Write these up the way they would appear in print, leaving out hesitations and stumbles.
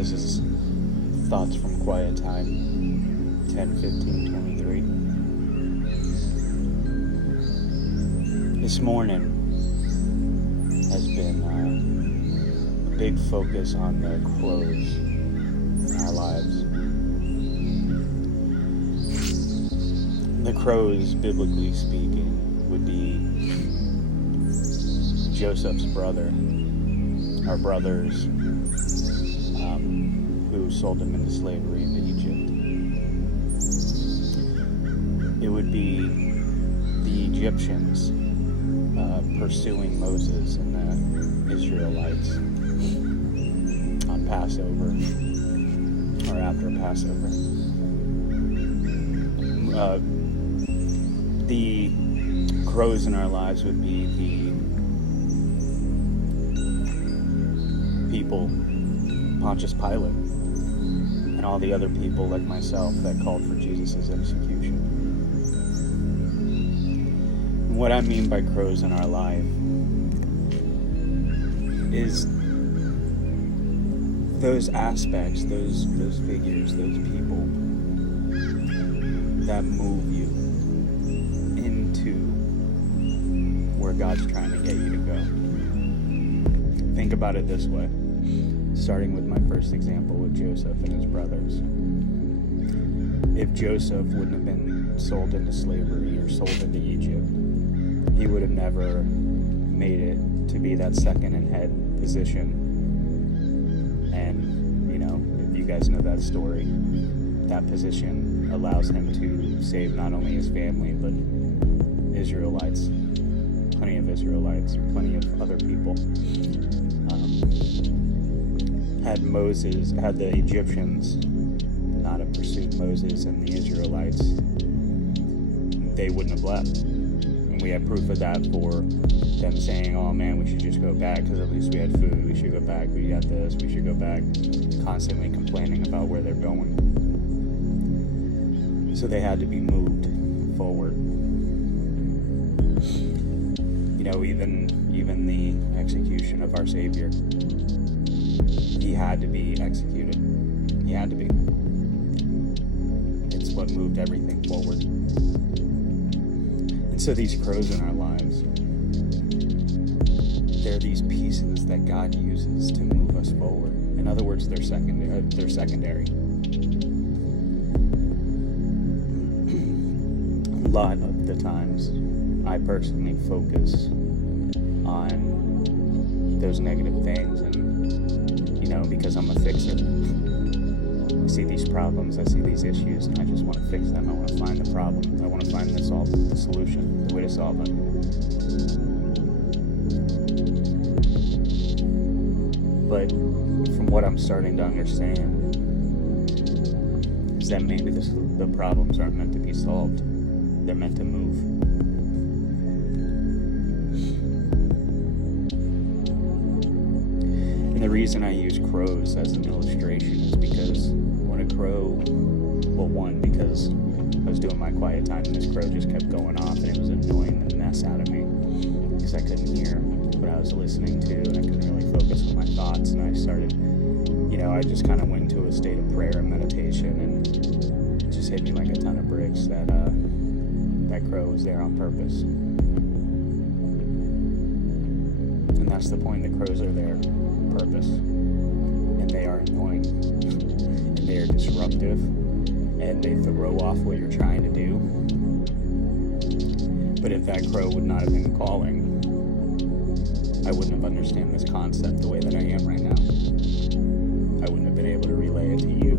This is Thoughts from Quiet Time, 10/15/23. This morning has been a big focus on the crows in our lives. The crows, biblically speaking, would be Joseph's brother, or brothers, who sold him into slavery into Egypt. It would be the Egyptians pursuing Moses and the Israelites on Passover, or after Passover. The crows in our lives would be the people, Pontius Pilate, and all the other people like myself that called for Jesus' execution. And what I mean by crows in our life is those aspects, those figures, those people that move you into where God's trying to get you to go. Think about it this way. Starting with my first example with Joseph and his brothers. If Joseph wouldn't have been sold into slavery or sold into Egypt, he would have never made it to be that second in head position. And, if you guys know that story, that position allows him to save not only his family, but Israelites, plenty of other people. Had the Egyptians not have pursued Moses and the Israelites, they wouldn't have left. And we have proof of that for them saying, oh man, we should just go back because at least we had food, we should go back, we got this, we should go back, constantly complaining about where they're going. So they had to be moved forward. Even the execution of our Savior, he had to be executed. He had to be. It's what moved everything forward. And so these crows in our lives, they're these pieces that God uses to move us forward. In other words, they're secondary. A lot of the times, I personally focus on those negative things, and because I'm a fixer. I see these problems, I see these issues, and I just want to fix them. I want to find the problem. I want to find the solution, the way to solve it. But from what I'm starting to understand is that maybe the problems aren't meant to be solved. They're meant to move. And the reason I use crows as an illustration is because when a crow, because I was doing my quiet time and this crow just kept going off and it was annoying the mess out of me because I couldn't hear what I was listening to and I couldn't really focus on my thoughts, and I started, I just kind of went into a state of prayer and meditation, and it just hit me like a ton of bricks that that crow was there on purpose. And that's the point, the crows are there on purpose. And they are annoying. And they are disruptive. And they throw off what you're trying to do. But if that crow would not have been calling, I wouldn't have understood this concept the way that I am right now. I wouldn't have been able to relay it to you,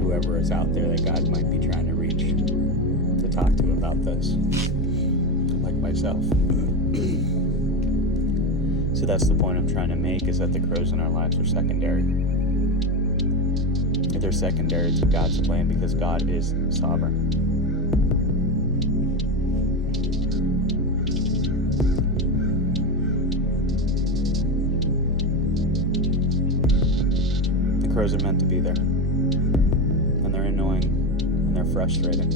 whoever is out there that God might be trying to reach to talk to about this, like myself. So that's the point I'm trying to make, is that the crows in our lives are secondary. They're secondary to God's plan because God is sovereign. The crows are meant to be there. And they're annoying. And they're frustrating.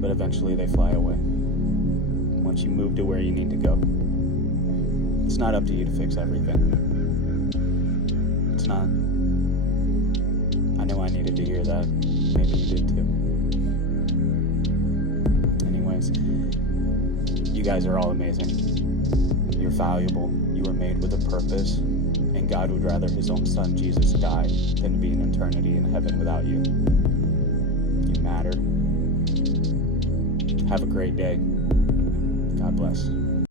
But eventually they fly away. Once you move to where you need to go. It's not up to you to fix everything. it's not. I know I needed to hear that. Maybe you did too. Anyways, you guys are all amazing. You're valuable. You were made with a purpose, and God would rather his own son Jesus die than to be in eternity in heaven without you. You matter. Have a great day. God bless.